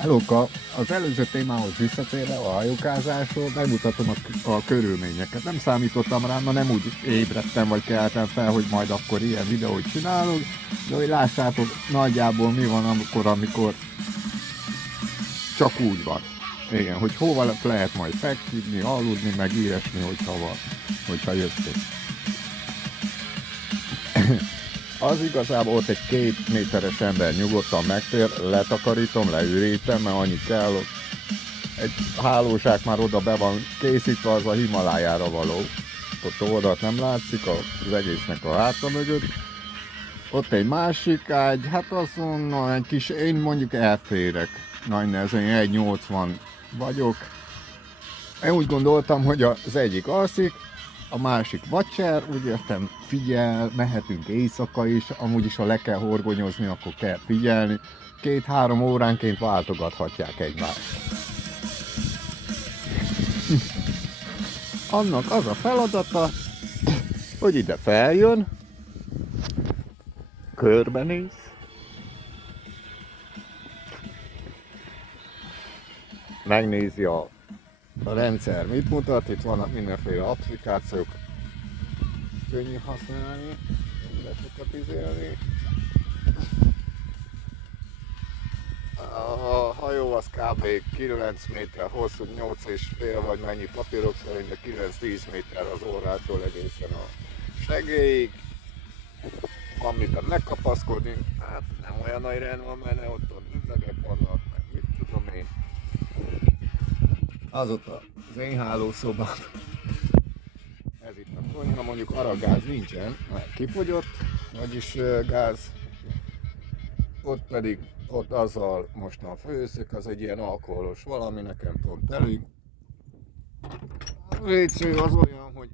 Helóka, az előző témához visszatérve a hajókázásról bemutatom a körülményeket. Nem számítottam rá, ma nem úgy ébredtem vagy keltem fel, hogy majd akkor ilyen videót csinálok, de hogy lássátok nagyjából mi van amikor csak úgy van. Igen, hogy hova lehet majd feküdni, aludni, meg ilyesmi, hogyha jöttök. Az igazából ott egy 2 méteres ember nyugodtan megtér, letakarítom, leürítem, mert annyi kell. Egy hálózsák már oda be van készítve, az a Himalájára való. Ott oldalt nem látszik, az egésznek a háta mögött. Ott egy másik ágy, hát azon egy kis, én mondjuk elférek. Nagy nehezen 1,80 vagyok. Én úgy gondoltam, hogy az egyik alszik, a másik vacser, úgy értem, figyel, mehetünk éjszaka is, amúgy is ha le kell horgonyozni, akkor kell figyelni. 2-3 óránként váltogathatják egymást. Annak az a feladata, hogy ide feljön, körbenéz, megnézi a rendszer mit mutat, itt vannak mindenféle applikációk, könnyű használni, le sokat izélni. A hajó az kb. 9 méter hosszú, 8,5 vagy mennyi papírok szerint, de 9-10 méter az órától egészen a segélyig. Van miben megkapaszkodni, hát nem olyan nagy rend van benne, ott üvegek vannak, meg mit tudom én. Az ott az én hálószobám. Ez itt a konyha, mondjuk arra nincsen, mert kifogyott, vagyis gáz. Ott pedig, ott azzal mostan főzök, az egy ilyen alkoholos valami, nekem pont elég. A WC az olyan, hogy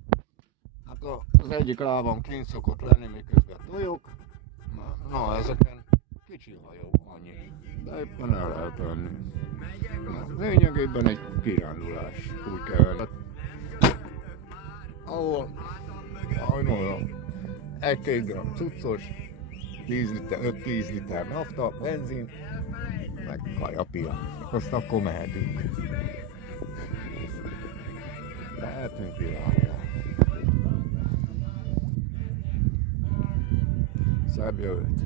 hát az egyik lábam kint szokott lenni, miközben tojok. Na ezeken kicsi hajó, annyi. De éppen el lehet venni. Lényegében egy kirándulás, úgy kell. Ahol, egy-két gram cuccos, 5-10 liter nafta, benzin, meg kajapia. Azt akkor mehetünk. Mehetünk világra. Szebb jövőt!